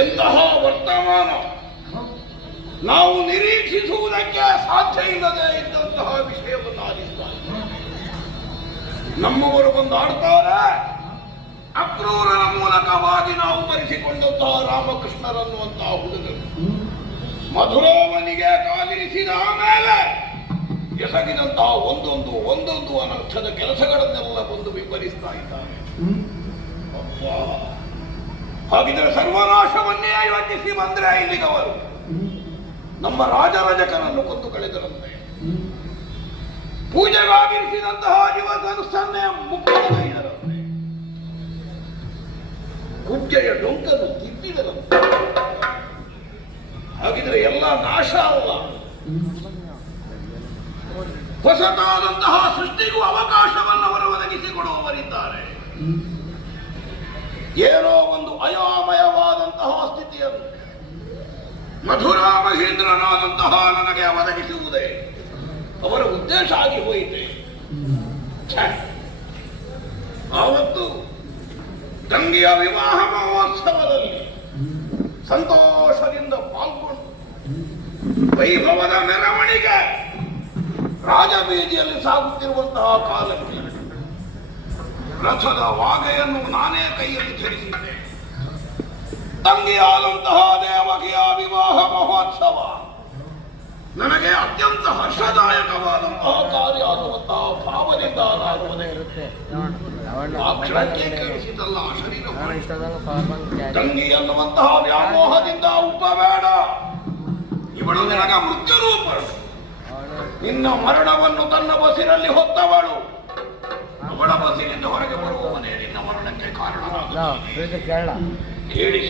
ಎಂತಹ ವರ್ತಮಾನ! ನಾವು ನಿರೀಕ್ಷಿಸುವುದಕ್ಕೆ ಸಾಧ್ಯ ಇಲ್ಲದೆ ಇದ್ದಂತಹ ವಿಷಯವನ್ನು ಆಲಿಸ್ತಾರೆ. ನಮ್ಮವರು ಬಂದು ಆಡ್ತಾರೆ. ಅಕ್ರೂರನ ಮೂಲಕವಾಗಿ ನಾವು ಬರೆಸಿಕೊಂಡಂತಹ ರಾಮಕೃಷ್ಣರನ್ನುವಂತಹ ಹುಡುಗರು ಮಧುರಾವನಿಗೆ ಕಾಲಿರಿಸಿದ ಆಮೇಲೆ ಎಸಗಿದಂತಹ ಒಂದೊಂದು ಅನರ್ಥದ ಕೆಲಸಗಳನ್ನೆಲ್ಲ ಬಂದು ವಿವರಿಸ್ತಾ ಇದ್ದಾರೆ. ಹಾಗಿದ್ರೆ ಸರ್ವನಾಶವನ್ನೇ ಯೋಚಿಸಿ ಬಂದ್ರೆ ಇಲ್ಲಿಗವರು ನಮ್ಮ ರಾಜರಜಕನನ್ನು ಕೊಂದು ಕಳೆದರಂತೆ. ಪೂಜೆಗಾಗಿರಿಸಿದಂತಹ ಯುವಧನುಸ್ಸನ್ನೇ ಮುಖ್ಯರಂತೆ. ಕುಜ್ಜೆಯ ಡೊಂಕನ್ನು ತಿಪ್ಪಿದರಂತೆ. ಹಾಗಿದ್ರೆ ಎಲ್ಲ ನಾಶ ಅಲ್ಲ, ಹೊಸತಾದಂತಹ ಸೃಷ್ಟಿಗೂ ಅವಕಾಶವನ್ನು ಅವರು ಒದಗಿಸಿಕೊಡುವವರಿದ್ದಾರೆ. ಏನೋ ಒಂದು ಅಯಾಮಯವಾದಂತಹ ಸ್ಥಿತಿಯನ್ನು ಮಧುರಾ ಮಹೇಂದ್ರನಾದಂತಹ ನನಗೆ ಒದಗಿಸುವುದೇ ಅವರ ಉದ್ದೇಶ ಆಗಿ ಹೋಯಿತೆ. ಆವತ್ತು ತಂಗಿಯ ವಿವಾಹ ಮಹೋತ್ಸವದಲ್ಲಿ ಸಂತೋಷದಿಂದ ಪಾಲ್ಗೊಂಡು ವೈಭವದ ಮೆರವಣಿಗೆ ರಾಜಬೀದಿಯಲ್ಲಿ ಸಾಗುತ್ತಿರುವಂತಹ ಕಾಲಕ್ಕೆ ರಥದ ವಾಗೆಯನ್ನು ನಾನೇ ಕೈಯಲ್ಲಿ ಧರಿಸಿದ್ದೆ. ತಂಗಿಯಾದಂತಹ ದೇವಕಿಯ ವಿವಾಹ ಮಹೋತ್ಸವ ನನಗೆ ಅತ್ಯಂತ ಹರ್ಷದಾಯಕವಾದಂತಹ ಕಾರ್ಯ ಅನ್ನುವಂತಹ ಭಾವದಿಂದ ಅಕ್ಷರಕ್ಕೆ ಕೇಳಿಸಿದಲ್ಲ ಶರೀರ. ತಂಗಿ ಅನ್ನುವಂತಹ ವ್ಯಾಮೋಹದಿಂದ ಉಪ್ಪಬೇಡ, ಇವಳು ನಿನಗ ಮೃತ್ಯು ರೂಪ. ನಿನ್ನ ಮರಣವನ್ನು ತನ್ನ ಬಸಿರಲ್ಲಿ ಹೊತ್ತವಳು. ಅವಳ ಬಸಿನಿಂದ ಹೊರಗೆ ಬರುವವನೇ ನಿನ್ನ ಮರಣಕ್ಕೆ ಕಾರಣ. ಕೇಳಿ